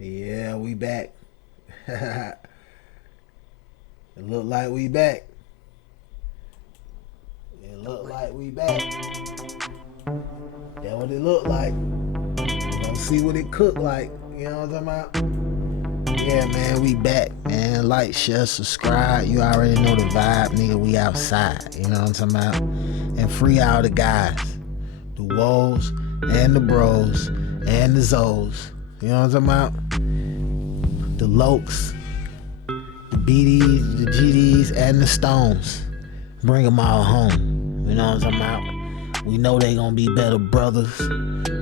Yeah, we back. It look like we back. It look like we back. That what it look like. We gonna see what it cook like. You know what I'm talking about? Yeah, man, we back, man. Like, share, subscribe. You already know the vibe, nigga. We outside. You know what I'm talking about? And free all the guys. The woes and the bros and the zoes. You know what I'm talking about? The lokes, the BDs, the GDs, and the Stones. Bring them all home. You know what I'm talking about? We know they gonna be better brothers,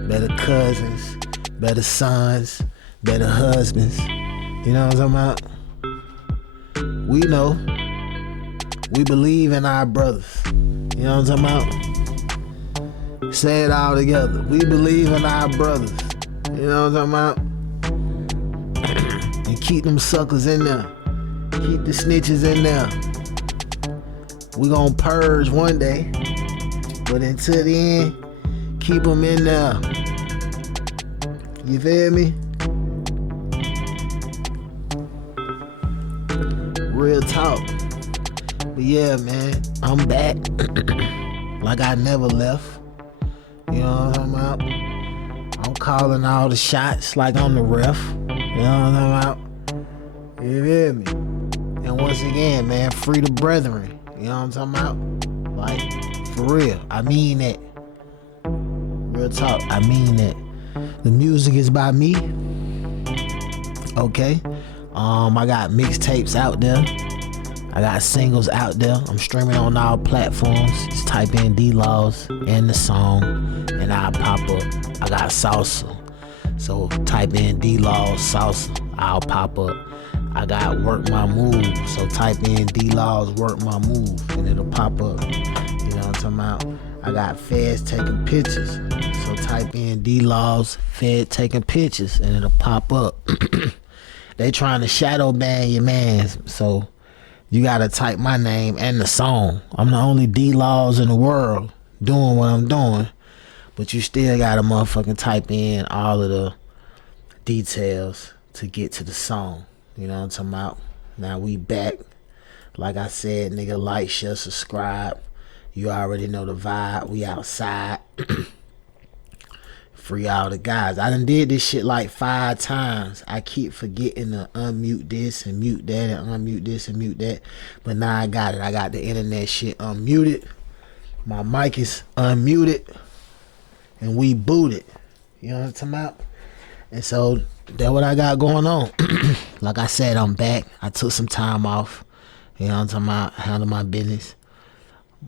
better cousins, better sons, better husbands. You know what I'm talking about? We know. We believe in our brothers. You know what I'm talking about? Say it all together. We believe in our brothers. You know what I'm talking about? And keep them suckers in there. Keep the snitches in there. We gonna purge one day, but until the end, keep them in there. You feel me? Real talk. But yeah, man, I'm back. Like I never left. You know what I'm talking about? I'm calling all the shots like I'm the ref. You know what I'm talking about? You feel me? And once again, man, free the brethren. You know what I'm talking about? Like, for real. I mean that. Real talk. I mean that. The music is by me. Okay. I got mixtapes out there. I got singles out there. I'm streaming on all platforms. Just type in D-Laws and the song, and I'll pop up. I got salsa. So type in D-Laws salsa. I'll pop up. I got Work My Move, so type in D-Laws Work My Move and it'll pop up. You know what I'm talking about? I got Feds Taking Pictures, so type in D-Laws Fed Taking Pictures and it'll pop up. They trying to shadow ban your mans, so you gotta type my name and the song. I'm the only D-Laws in the world doing what I'm doing, but you still gotta motherfucking type in all of the details to get to the song. You know what I'm talking about? Now we back. Like I said, nigga, like, share, subscribe. You already know the vibe. We outside. Free all the guys. I done did this shit like 5 times. I keep forgetting to unmute this and mute that and unmute this and mute that. But now I got it. I got the internet shit unmuted. My mic is unmuted. And we booted. You know what I'm talking about? And so that's what I got going on. Like I said, I'm back. I took some time off. You know what I'm talking about? Handle my business.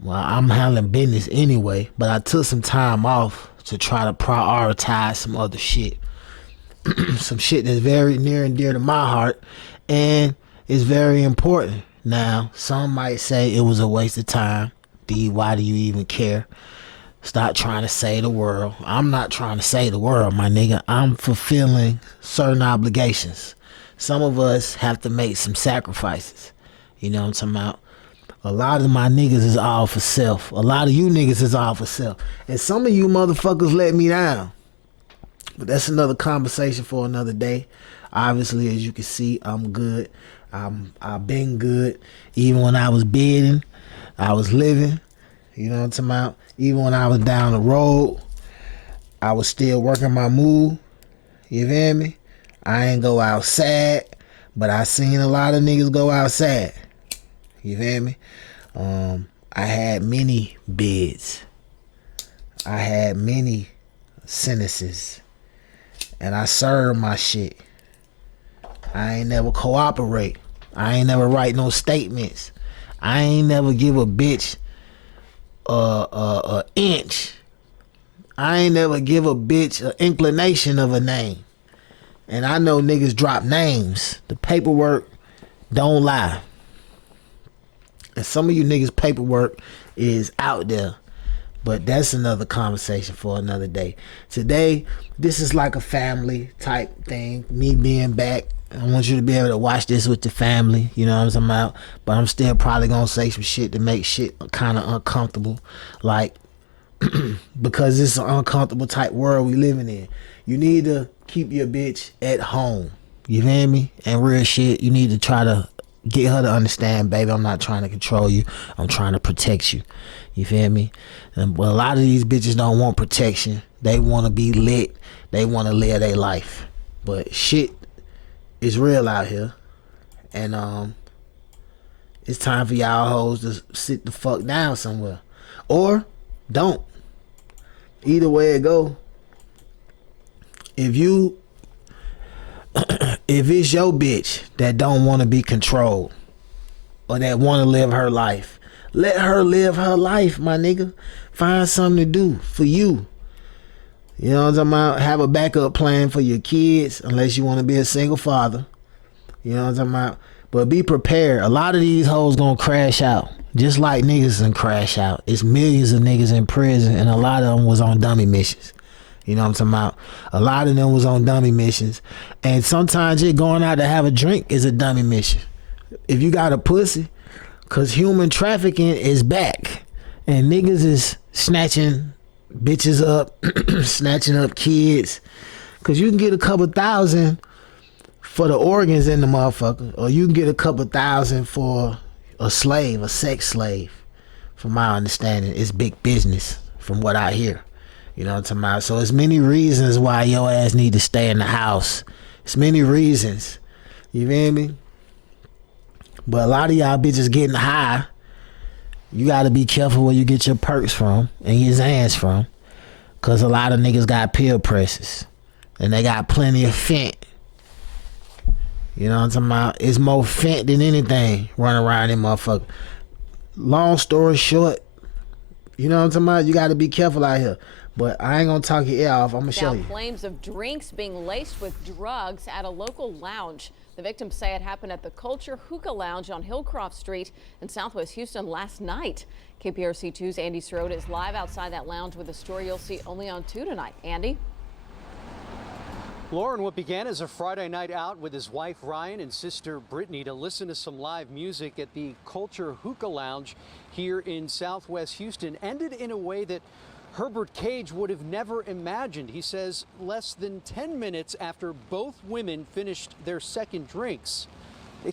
Well, I'm handling business anyway, but I took some time off to try to prioritize some other shit. Some shit that's very near and dear to my heart and is very important. Now, some might say it was a waste of time. D, why do you even care? Stop trying to save the world. I'm not trying to save the world, my nigga. I'm fulfilling certain obligations. Some of us have to make some sacrifices. You know what I'm talking about? A lot of my niggas is all for self. A lot of you niggas is all for self. And some of you motherfuckers let me down. But that's another conversation for another day. Obviously, as you can see, I'm good. I've been good. Even when I was bidding, I was living. You know what I'm talking about? Even when I was down the road, I was still working my move. You feel me? I ain't go outside, but I seen a lot of niggas go outside. You feel me? I had many bids. I had many sentences. And I served my shit. I ain't never cooperate. I ain't never write no statements. I ain't never give a bitch a inch. I ain't never give a bitch an inclination of a name. And I know niggas drop names. The paperwork don't lie. And some of you niggas paperwork is out there. But that's another conversation for another day. Today, this is like a family type thing. Me being back. I want you to be able to watch this with your family. You know what I'm talking about? But I'm still probably going to say some shit to make shit kind of uncomfortable. Like, because it's an uncomfortable type world we living in. You need to keep your bitch at home. You feel me? And real shit, you need to try to get her to understand, baby, I'm not trying to control you. I'm trying to protect you. You feel me? But a lot of these bitches don't want protection. They want to be lit. They want to live their life. But shit is real out here. And it's time for y'all hoes to sit the fuck down somewhere. Or don't. Either way it go. If it's your bitch that don't want to be controlled or that want to live her life, let her live her life, my nigga. Find something to do for you. You know what I'm talking about? Have a backup plan for your kids unless you want to be a single father. You know what I'm talking about? But be prepared. A lot of these hoes gonna crash out. Just like niggas and crash out. It's millions of niggas in prison and a lot of them was on dummy missions. You know what I'm talking about? A lot of them was on dummy missions. And sometimes just going out to have a drink is a dummy mission. If you got a pussy, cause human trafficking is back. And niggas is snatching bitches up, snatching up kids. Cause you can get a couple thousand for the organs in the motherfucker. Or you can get a couple thousand for a slave, a sex slave. From my understanding, it's big business from what I hear. You know what I'm talking about? So it's many reasons why your ass need to stay in the house. It's many reasons. You feel me? But a lot of y'all bitches getting high. You gotta be careful where you get your perks from and your Zans from. Cause a lot of niggas got pill presses. And they got plenty of fent. You know what I'm talking about? It's more fent than anything running around in motherfucker. Long story short, you know what I'm talking about? You gotta be careful out here. But I ain't gonna talk your ear off. I'm gonna show you. Flames of drinks being laced with drugs at a local lounge. The victims say it happened at the Culture Hookah Lounge on Hillcroft Street in Southwest Houston last night. KPRC2's Andy Sirota is live outside that lounge with a story you'll see only on 2 tonight. Andy? Lauren, what began as a Friday night out with his wife Ryan and sister Brittany to listen to some live music at the Culture Hookah Lounge here in Southwest Houston ended in a way that Herbert Cage would have never imagined. He says less than 10 minutes after both women finished their second drinks.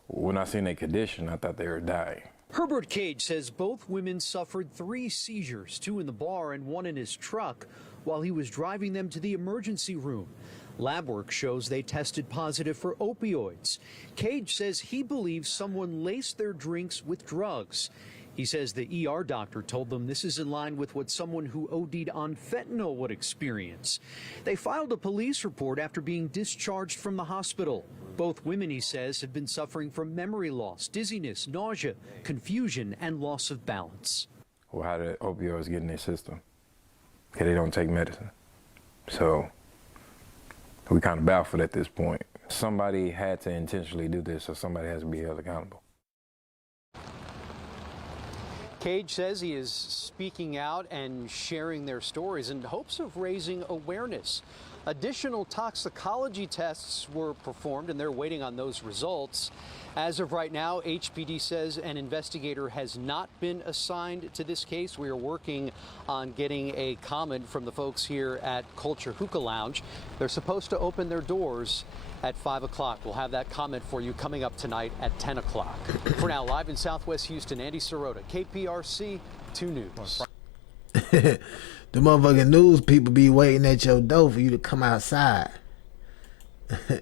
When I seen their condition, I thought they were dying. Herbert Cage says both women suffered 3 seizures, 2 in the bar and 1 in his truck, while he was driving them to the emergency room. Lab work shows they tested positive for opioids. Cage says he believes someone laced their drinks with drugs. He says the ER doctor told them this is in line with what someone who OD'd on fentanyl would experience. They filed a police report after being discharged from the hospital. Both women, he says, have been suffering from memory loss, dizziness, nausea, confusion, and loss of balance. Well, how did opioids get in their system? Because they don't take medicine. So we kind of baffled at this point. Somebody had to intentionally do this, so somebody has to be held accountable. Cage says he is speaking out and sharing their stories in hopes of raising awareness. Additional toxicology tests were performed and they're waiting on those results. As of right now, HPD says an investigator has not been assigned to this case. We are working on getting a comment from the folks here at Culture Hookah Lounge. They're supposed to open their doors at 5 o'clock. We'll have that comment for you coming up tonight at 10 o'clock. For now, live in Southwest Houston, Andy Sirota, KPRC 2 News. The motherfucking news people be waiting at your door for you to come outside. The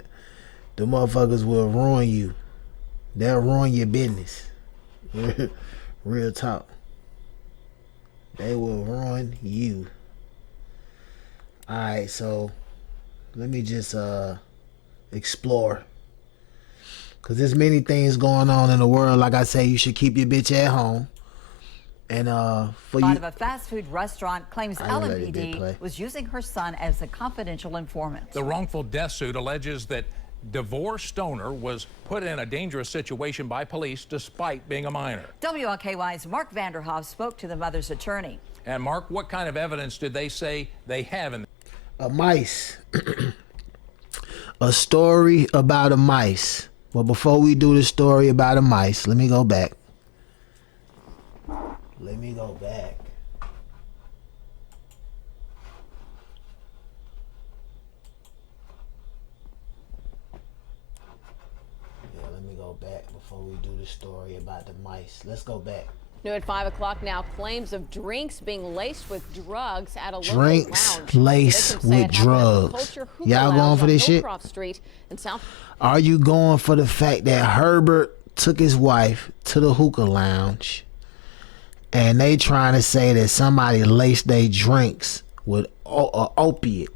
motherfuckers will ruin you. They'll ruin your business. Real talk. They will ruin you. Alright, so let me just explore. Cause there's many things going on in the world. Like I say, you should keep your bitch at home. And for you, of a fast food restaurant claims LMPD was using her son as a confidential informant. The wrongful death suit alleges that divorced owner was put in a dangerous situation by police despite being a minor. WLKY's Mark Vanderhoff spoke to the mother's attorney. And Mark, what kind of evidence did they say they have in a mice? A story about a mice. But before we do the story about a mice, let me go back. Let me go back. before we do the story about the mice. Let's go back. New at 5 o'clock now, claims of drinks being laced with drugs at a local Drinks lounge. laced with drugs. Y'all going for this shit? Street in South. Are you going for the fact that Herbert took his wife to the hookah lounge and they trying to say that somebody laced their drinks with opiate?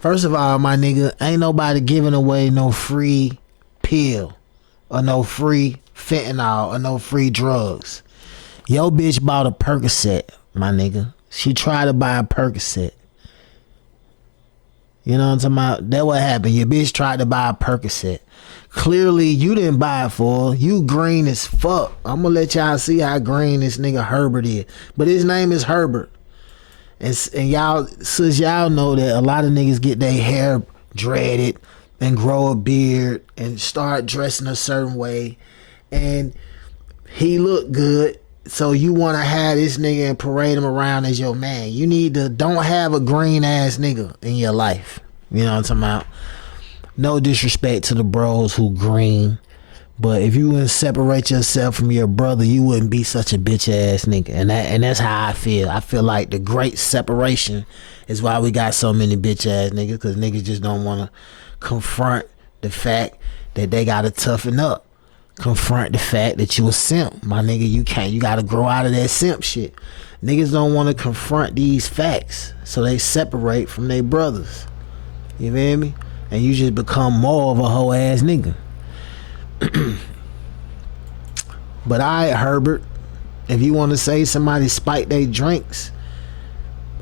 First of all, my nigga, ain't nobody giving away no free pill or no free fentanyl or no free drugs. Yo bitch bought a Percocet, my nigga. She tried to buy a Percocet. You know what I'm talking about? That what happened. Your bitch tried to buy a Percocet. Clearly, you didn't buy it for her. You green as fuck. I'm gonna let y'all see how green this nigga Herbert is. But his name is Herbert. And y'all, since y'all know that a lot of niggas get their hair dreaded and grow a beard and start dressing a certain way. And he look good. So you want to have this nigga and parade him around as your man. You need to don't have a green ass nigga in your life. You know what I'm talking about? No disrespect to the bros who green, but if you wouldn't separate yourself from your brother, you wouldn't be such a bitch ass nigga. And that's how I feel. I feel like the great separation is why we got so many bitch ass niggas, because niggas just don't want to confront the fact that they got to toughen up. Confront the fact that you a simp, my nigga. You gotta grow out of that simp shit. Niggas don't want to confront these facts, so they separate from their brothers. You feel me? And you just become more of a hoe ass nigga. But Herbert, if you want to say somebody spiked their drinks,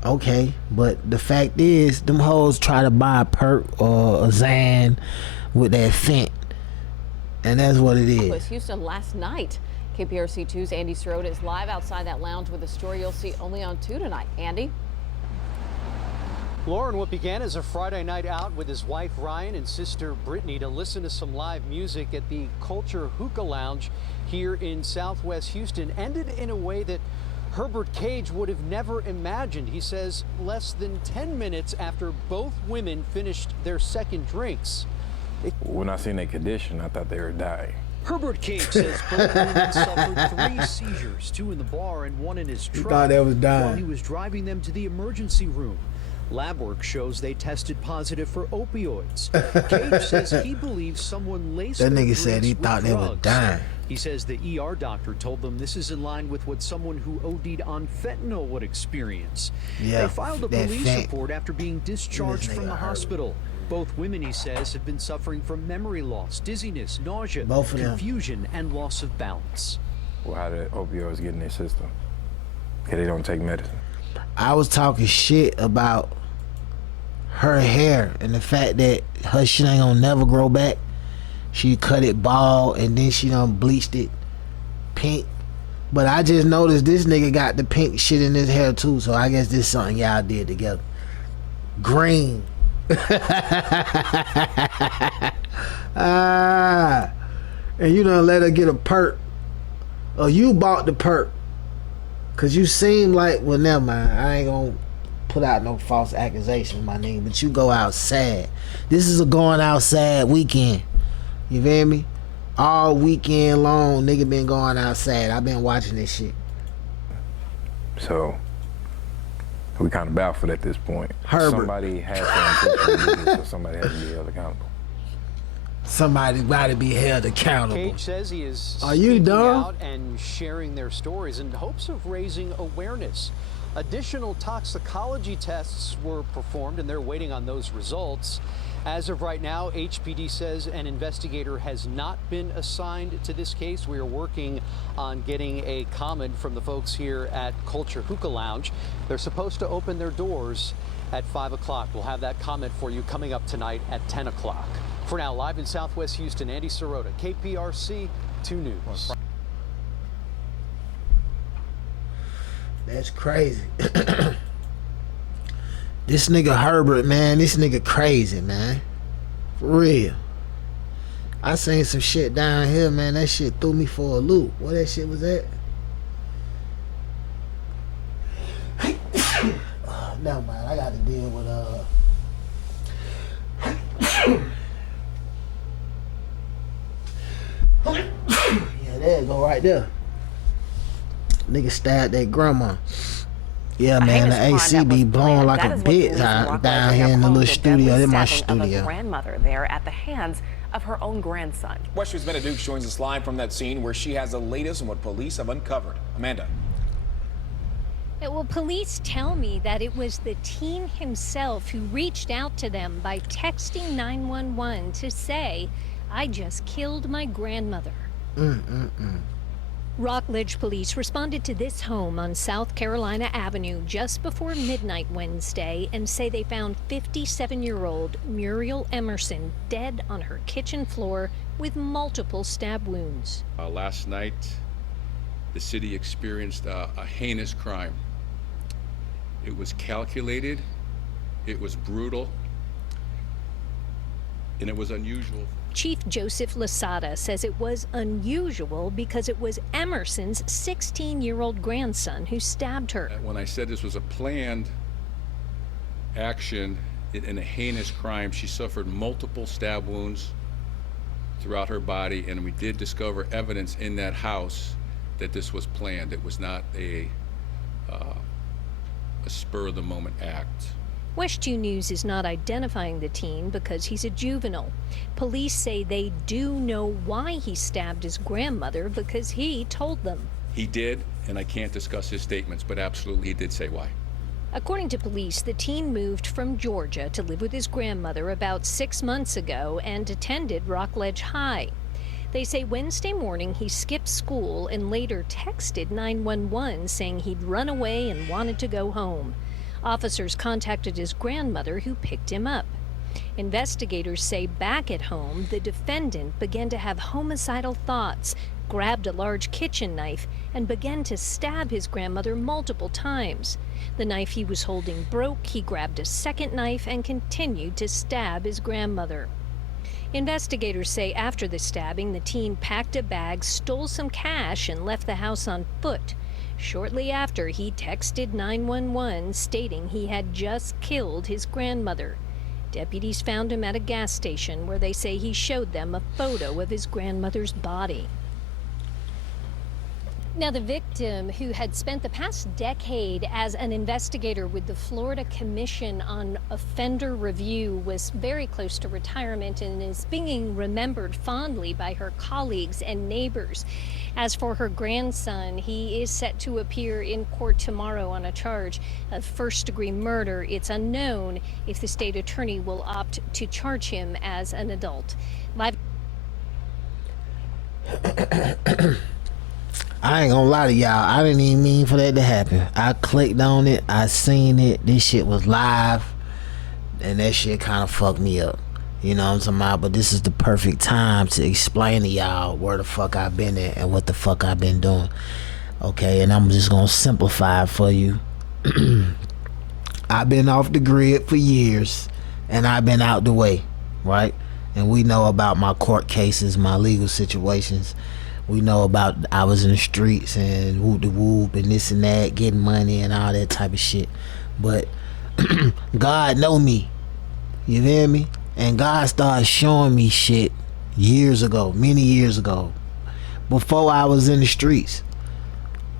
okay. But the fact is, them hoes try to buy a perk or a Xan with that fent. And that's what it is. Was Houston last night. KPRC 2's Andy Sirota is live outside that lounge with a story you'll see only on 2 tonight. Andy? Lauren, what began as a Friday night out with his wife Ryan and sister Brittany to listen to some live music at the Culture Hookah Lounge here in Southwest Houston ended in a way that Herbert Cage would have never imagined. He says less than 10 minutes after both women finished their second drinks. When I seen their condition, I thought they were dying. Herbert Cage says both women suffered 3 seizures, 2 in the bar and 1 in his truck, thought they was dying while he was driving them to the emergency room. Lab work shows they tested positive for opioids. Cage says he believes someone laced that their nigga said he drinks thought with they were drugs. dying. He says the ER doctor told them this is in line with what someone who OD'd on fentanyl would experience. Yeah, they filed a police report after being discharged from the hospital. Both women, he says, have been suffering from memory loss, dizziness, nausea, confusion, and loss of balance. Well, how the opioids get in their system? Because they don't take medicine. I was talking shit about her hair and the fact that her shit ain't gonna never grow back. She cut it bald and then she done bleached it pink. But I just noticed this nigga got the pink shit in his hair too, so I guess this is something y'all did together. Green. And you done let her get a perk. Or you bought the perk. Cause you seem like, well, never mind. I ain't gonna put out no false accusations, my nigga. But you go outside. This is a going outside weekend. You feel me? All weekend long, nigga been going outside. I've been watching this shit. So we kind of baffled at this point. Herbert. Somebody had to intentionally do this, so somebody has to be held accountable. Somebody got to be held accountable. Cage says he is Are you speaking dumb? out and sharing their stories in hopes of raising awareness. Additional toxicology tests were performed and they're waiting on those results. As of right now, HPD says an investigator has not been assigned to this case. We are working on getting a comment from the folks here at Culture Hookah Lounge. They're supposed to open their doors at 5 o'clock. We'll have that comment for you coming up tonight at 10 o'clock. For now, live in Southwest Houston, Andy Sirota, KPRC 2 News. That's crazy. This nigga Herbert, man, this nigga crazy, man. For real. I seen some shit down here, man. That shit threw me for a loop. Where that shit was at? Never mind. I got to deal with right there. Nigga stabbed that grandma. Yeah, A man, the heinous AC crime that be was blowing planned. like That a is what police bitch in out Rockledge down here have in the called little the deadly studio. This my stabbing of a studio. grandmother there at the hands of her own grandson. West News' Amanda Dukes joins us live from that scene where she has the latest on what police have uncovered. Amanda. Well, police tell me that it was the teen himself who reached out to them by texting 911 to say, "I just killed my grandmother." Rockledge police responded to this home on South Carolina Avenue just before midnight Wednesday and say they found 57-year-old Muriel Emerson dead on her kitchen floor with multiple stab wounds. Last night, the city experienced a heinous crime. It was calculated, it was brutal, and it was unusual. Chief Joseph Lasada says it was unusual because it was Emerson's 16-year-old grandson who stabbed her. When I said this was a planned action in a heinous crime, she suffered multiple stab wounds throughout her body, and we did discover evidence in that house that this was planned. It was not a spur-of-the-moment act. West 2 News is not identifying the teen because he's a juvenile. Police say they do know why he stabbed his grandmother because he told them. He did, and I can't discuss his statements, but absolutely he did say why. According to police, the teen moved from Georgia to live with his grandmother about 6 months ago and attended Rockledge High. They say Wednesday morning he skipped school and later texted 911 saying he'd run away and wanted to go home. Officers contacted his grandmother, who picked him up. Investigators say back at home, the defendant began to have homicidal thoughts, grabbed a large kitchen knife, and began to stab his grandmother multiple times. The knife he was holding broke. He grabbed a second knife and continued to stab his grandmother. Investigators say after the stabbing, the teen packed a bag, stole some cash, and left the house on foot. Shortly after, he texted 911 stating he had just killed his grandmother. Deputies found him at a gas station where they say he showed them a photo of his grandmother's body. Now, the victim, who had spent the past decade as an investigator with the Florida Commission on Offender Review, was very close to retirement and is being remembered fondly by her colleagues and neighbors. As for her grandson, he is set to appear in court tomorrow on a charge of first-degree murder. It's unknown if the state attorney will opt to charge him as an adult. Live. I ain't gonna lie to y'all, I didn't even mean for that to happen. I clicked on it, I seen it, this shit was live, and that shit kind of fucked me up. You know what I'm talking about? But this is the perfect time to explain to y'all where the fuck I've been at and what the fuck I've been doing. Okay, and I'm just gonna simplify it for you. I've been off the grid for years, and I've been out the way, right? And we know about my court cases, my legal situations. We know about I was in the streets and whoop de whoop and this and that, getting money and all that type of shit. But God know me. You feel me? And God started showing me shit years ago, many years ago. Before I was in the streets.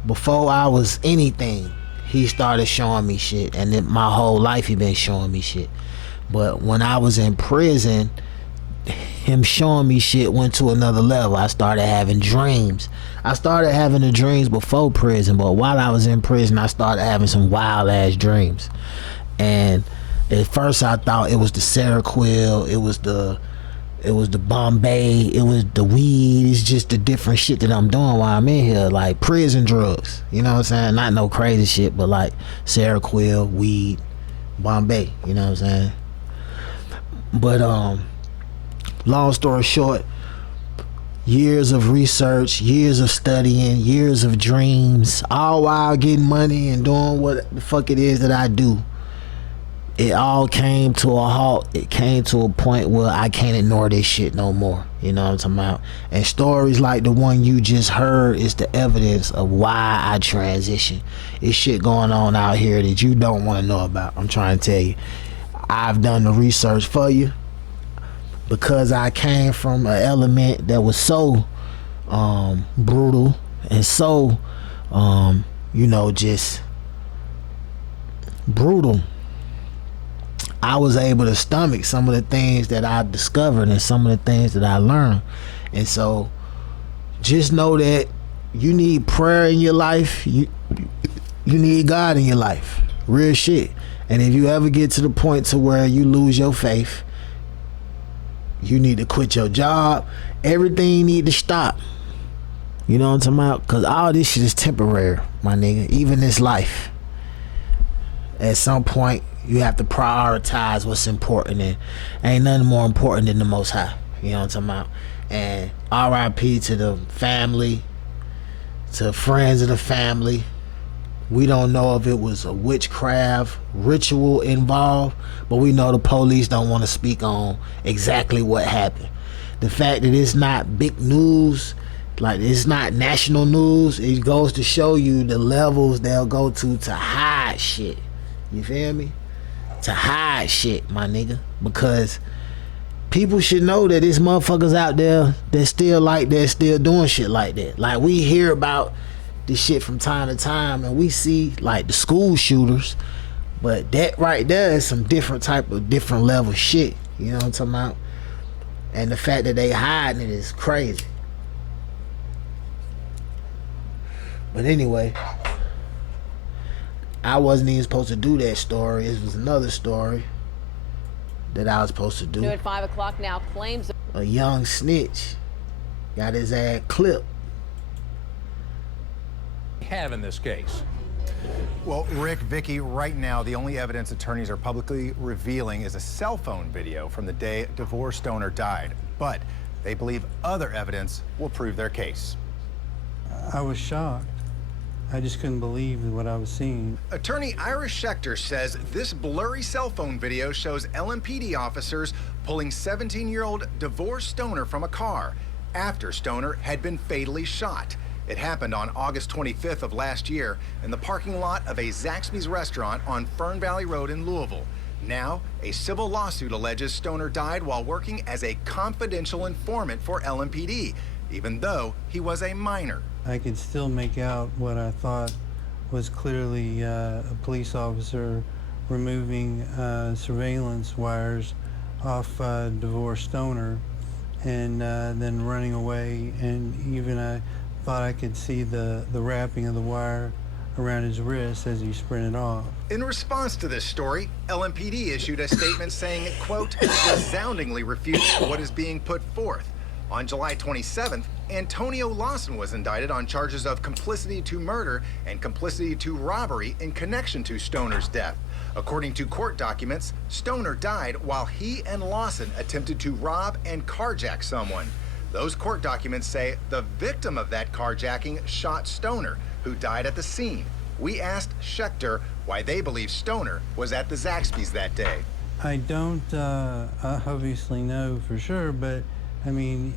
Before I was anything, he started showing me shit. And then my whole life he been showing me shit. But when I was in prison, him showing me shit went to another level. I started having dreams. I started having the dreams before prison, but while I was in prison, I started having some wild ass dreams. And at first I thought it was the Seroquel, it was the Bombay, it was the weed. It's just the different shit that I'm doing while I'm in here, like prison drugs. You know what I'm saying? Not no crazy shit, but like Seroquel, weed, Bombay. You know what I'm saying? But long story short, years of research, years of studying, years of dreams, all while getting money and doing what the fuck it is that I do. It all came to a halt. It came to a point where I can't ignore this shit no more. You know what I'm talking about? And stories like the one you just heard is the evidence of why I transitioned. It's shit going on out here that you don't want to know about. I'm trying to tell you. I've done the research for you. Because I came from an element that was so brutal, and so, just brutal. I was able to stomach some of the things that I discovered and some of the things that I learned. And so just know that you need prayer in your life. You need God in your life. Real shit. And if you ever get to the point to where you lose your faith, you need to quit your job. Everything need to stop. You know what I'm talking about? Because all this shit is temporary, my nigga. Even this life. At some point, you have to prioritize what's important, and ain't nothing more important than the Most High. You know what I'm talking about? And RIP to the family, to friends of the family. We don't know if it was a witchcraft ritual involved, but we know the police don't want to speak on exactly what happened. The fact that it's not big news, like it's not national news, it goes to show you the levels they'll go to hide shit. You feel me? To hide shit, my nigga. Because people should know that there's motherfuckers out there that still doing shit like that. Like, we hear about this shit from time to time, and we see like the school shooters, but that right there is some different level shit. You know what I'm talking about? And the fact that they hiding it is crazy. But anyway, I wasn't even supposed to do that story. It was another story that I was supposed to do. New at 5 o'clock now, claims a young snitch got his ass clipped. Have in this case. Well, Rick, Vicky, right now, the only evidence attorneys are publicly revealing is a cell phone video from the day DeVore Stoner died. But they believe other evidence will prove their case. I was shocked. I just couldn't believe what I was seeing. Attorney Ira Schechter says this blurry cell phone video shows LMPD officers pulling 17-year-old DeVore Stoner from a car after Stoner had been fatally shot. It happened on August 25th of last year in the parking lot of a Zaxby's restaurant on Fern Valley Road in Louisville. Now, a civil lawsuit alleges Stoner died while working as a confidential informant for LMPD, even though he was a minor. I could still make out what I thought was clearly a police officer removing surveillance wires off DeVore Stoner and then running away, and even I thought I could see the wrapping of the wire around his wrist as he sprinted off. In response to this story, LMPD issued a statement saying it, quote, resoundingly refutes what is being put forth. On July 27th, Antonio Lawson was indicted on charges of complicity to murder and complicity to robbery in connection to Stoner's death. According to court documents, Stoner died while he and Lawson attempted to rob and carjack someone. Those court documents say the victim of that carjacking shot Stoner, who died at the scene. We asked Schechter why they believe Stoner was at the Zaxby's that day. I don't obviously know for sure, but I mean,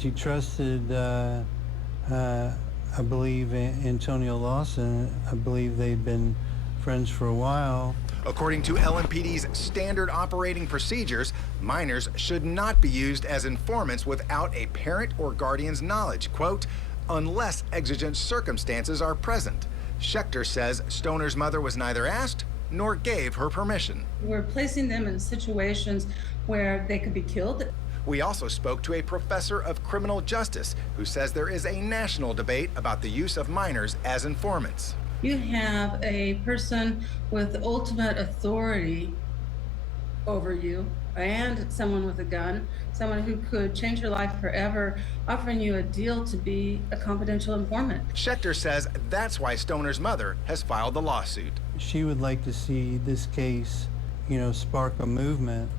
he trusted, I believe, Antonio Lawson. I believe they'd been friends for a while. According to LMPD's standard operating procedures, minors should not be used as informants without a parent or guardian's knowledge, quote, unless exigent circumstances are present. Schechter says Stoner's mother was neither asked nor gave her permission. We're placing them in situations where they could be killed. We also spoke to a professor of criminal justice who says there is a national debate about the use of minors as informants. You have a person with ultimate authority over you and someone with a gun, someone who could change your life forever, offering you a deal to be a confidential informant. Schechter says that's why Stoner's mother has filed the lawsuit. She would like to see this case, spark a movement.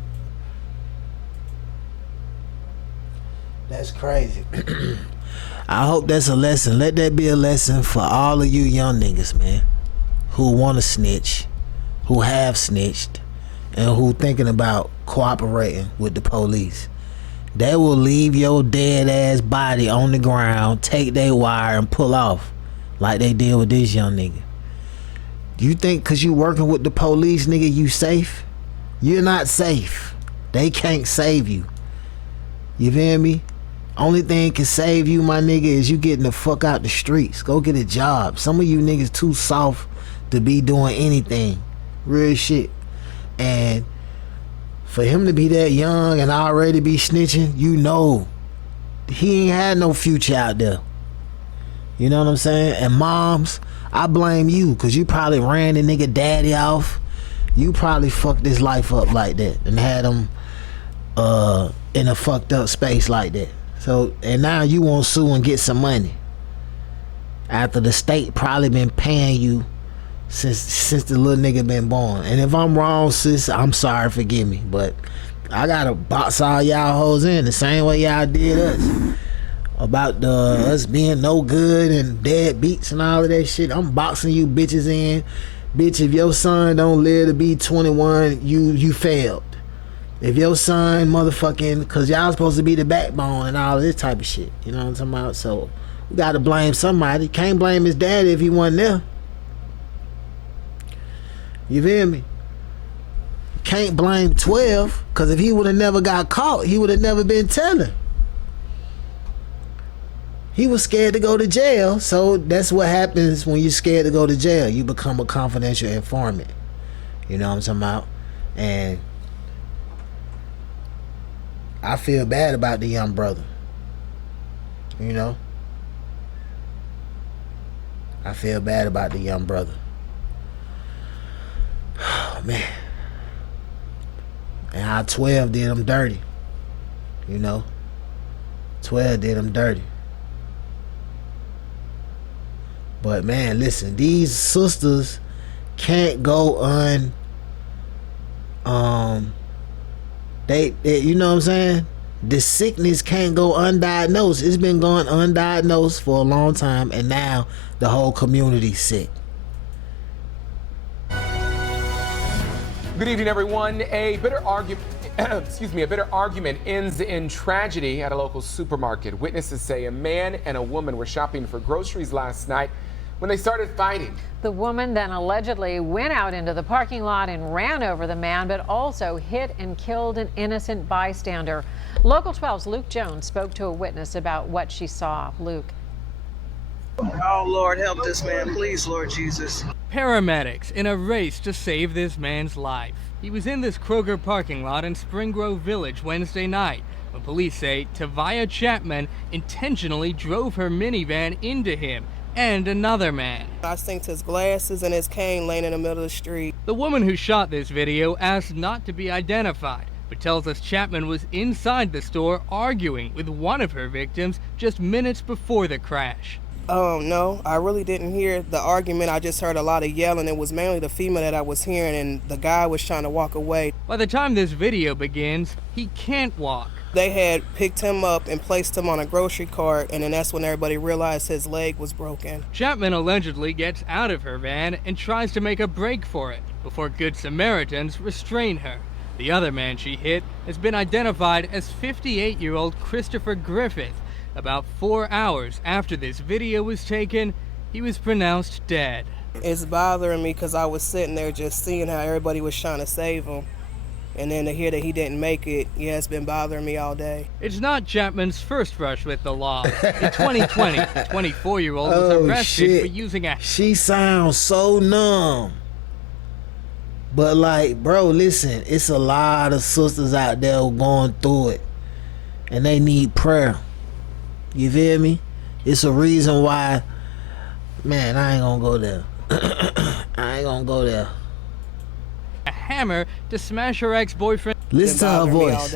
That's crazy. I hope that's a lesson. Let that be a lesson for all of you young niggas, man, who want to snitch, who have snitched, and who thinking about cooperating with the police. They will leave your dead ass body on the ground, take their wire, and pull off like they did with this young nigga. You think because you working with the police, nigga, you safe? You're not safe. They can't save you. You feel me? Only thing can save you, my nigga, is you getting the fuck out the streets. Go get a job. Some of you niggas too soft to be doing anything. Real shit. And for him to be that young and already be snitching, you know he ain't had no future out there. You know what I'm saying? And moms, I blame you, because you probably ran the nigga daddy off. You probably fucked his life up like that and had him in a fucked up space like that. So, and now you want to sue and get some money after the state probably been paying you since the little nigga been born. And if I'm wrong, sis, I'm sorry, forgive me, but I gotta box all y'all hoes in the same way y'all did us about us being no good and dead beats and all of that shit. I'm boxing you bitches in. Bitch, if your son don't live to be 21, you failed. If your son motherfucking, because y'all supposed to be the backbone and all of this type of shit. You know what I'm talking about? So we got to blame somebody. Can't blame his daddy if he wasn't there. You feel me? Can't blame 12, because if he would have never got caught, he would have never been telling. He was scared to go to jail, so that's what happens when you're scared to go to jail. You become a confidential informant. You know what I'm talking about? And I feel bad about the young brother. You know? I feel bad about the young brother. Oh, man. And how 12 did him dirty. You know? 12 did him dirty. But man, listen, these sisters can't go they you know what I'm saying? The sickness can't go undiagnosed. It's been going undiagnosed for a long time, and now the whole community's sick. Good evening, everyone. A bitter argument ends in tragedy at a local supermarket. Witnesses say a man and a woman were shopping for groceries last night when they started fighting. The woman then allegedly went out into the parking lot and ran over the man, but also hit and killed an innocent bystander. Local 12's Luke Jones spoke to a witness about what she saw. Luke. Oh, Lord, help this man, please, Lord Jesus. Paramedics in a race to save this man's life. He was in this Kroger parking lot in Spring Grove Village Wednesday night when police say Tavia Chapman intentionally drove her minivan into him and another man. I synced his glasses and his cane laying in the middle of the street. The woman who shot this video asked not to be identified, but tells us Chapman was inside the store arguing with one of her victims just minutes before the crash. No, I really didn't hear the argument. I just heard a lot of yelling. It was mainly the female that I was hearing, and the guy was trying to walk away. By the time this video begins, he can't walk. They had picked him up and placed him on a grocery cart, and then that's when everybody realized his leg was broken. Chapman allegedly gets out of her van and tries to make a break for it before Good Samaritans restrain her. The other man she hit has been identified as 58-year-old Christopher Griffith. About 4 hours after this video was taken, he was pronounced dead. It's bothering me because I was sitting there just seeing how everybody was trying to save him. And then to hear that he didn't make it, yeah, it's been bothering me all day. It's not Chapman's first brush with the law. In 2020, a 24-year-old was arrested for using a... She sounds so numb. But like, bro, listen, it's a lot of sisters out there going through it. And they need prayer. You feel me? It's a reason why... Man, I ain't gonna go there. I ain't gonna go there. A hammer to smash her ex-boyfriend. Listen to her voice.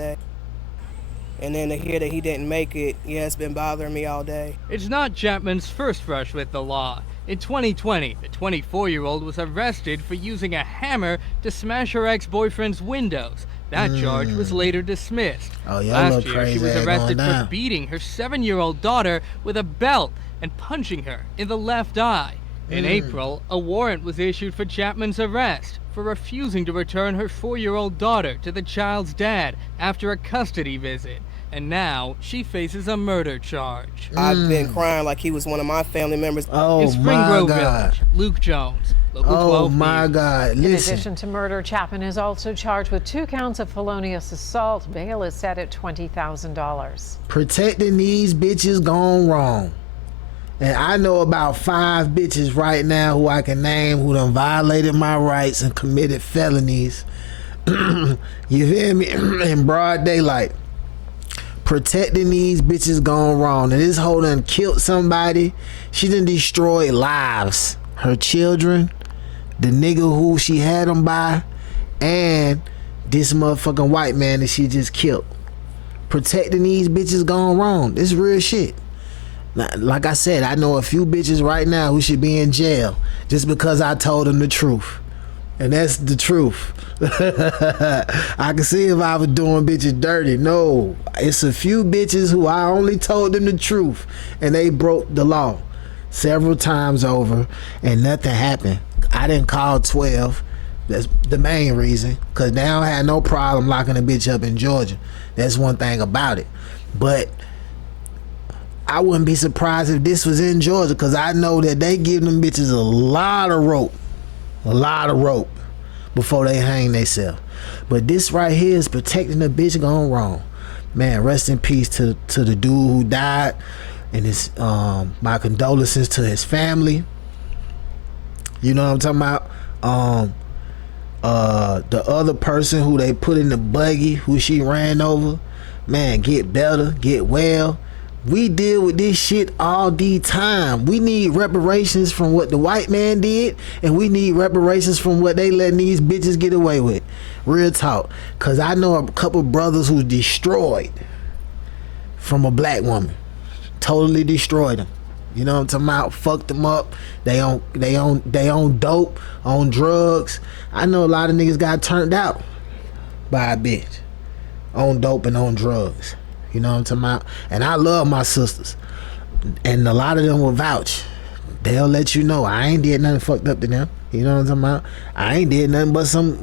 And then to hear that he didn't make it, yeah, it's been bothering me all day. It's not Chapman's first brush with the law. In 2020, the 24-year-old was arrested for using a hammer to smash her ex-boyfriend's windows. That charge was later dismissed. Oh, yeah, Last year, she was arrested for beating her 7-year-old daughter with a belt and punching her in the left eye. In April, a warrant was issued for Chapman's arrest for refusing to return her 4-year-old daughter to the child's dad after a custody visit. And now she faces a murder charge. I've been crying like he was one of my family members. Oh, in Spring my Grove God. Village, Luke Jones, Local 12 Oh my News. God, In listen. addition to murder, Chapman is also charged with 2 counts of felonious assault. Bail is set at $20,000. Protecting these bitches gone wrong. And I know about 5 bitches right now who I can name who done violated my rights and committed felonies. You feel me? In broad daylight. Protecting these bitches gone wrong. And this hoe done killed somebody. She done destroyed lives. Her children, the nigga who she had them by, and this motherfucking white man that she just killed. Protecting these bitches gone wrong. This is real shit. Now, like I said, I know a few bitches right now who should be in jail just because I told them the truth. And that's the truth. I can see if I was doing bitches dirty. No, it's a few bitches who I only told them the truth and they broke the law several times over and nothing happened. I didn't call 12. That's the main reason, because they don't have no problem locking a bitch up in Georgia. That's one thing about it. But I wouldn't be surprised if this was in Georgia, because I know that they give them bitches a lot of rope before they hang themselves. But this right here is protecting the bitch gone wrong. Man, rest in peace to the dude who died, and his my condolences to his family. You know what I'm talking about? The other person who they put in the buggy, who she ran over, man, get better, get well. We deal with this shit all the time. We need reparations from what the white man did, and we need reparations from what they letting these bitches get away with. Real talk. Cause I know a couple brothers who destroyed from a black woman. Totally destroyed them. You know what I'm talking about? Fucked them up. They on dope, on drugs. I know a lot of niggas got turned out by a bitch on dope and on drugs. You know what I'm talking about? And I love my sisters, and a lot of them will vouch. They'll let you know I ain't did nothing fucked up to them. You know what I'm talking about? I ain't did nothing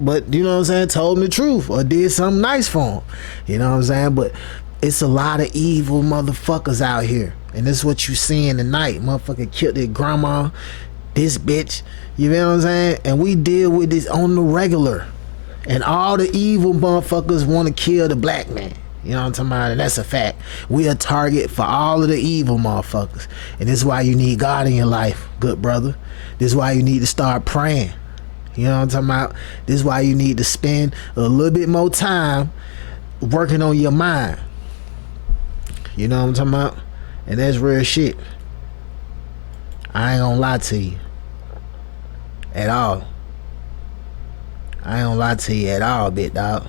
but you know what I'm saying, told them the truth or did something nice for them. You know what I'm saying? But it's a lot of evil motherfuckers out here, and this is what you seeing tonight. Motherfucker killed their grandma, this bitch. You know what I'm saying? And we deal with this on the regular, and all the evil motherfuckers want to kill the black man. You know what I'm talking about? And that's a fact. We a target for all of the evil motherfuckers. And this is why you need God in your life, good brother. This is why you need to start praying. You know what I'm talking about? This is why you need to spend a little bit more time working on your mind. You know what I'm talking about? And that's real shit. I ain't gonna lie to you. At all. I ain't gonna lie to you at all, big dog.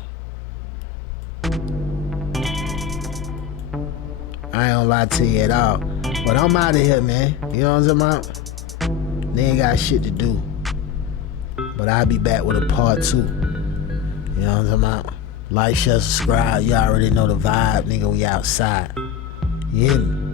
I ain't gonna lie to you at all. But I'm out of here, man. You know what I'm talking about? They ain't got shit to do. But I'll be back with a part 2. You know what I'm talking about? Like, share, subscribe. You already know the vibe, nigga. We outside. You hear me?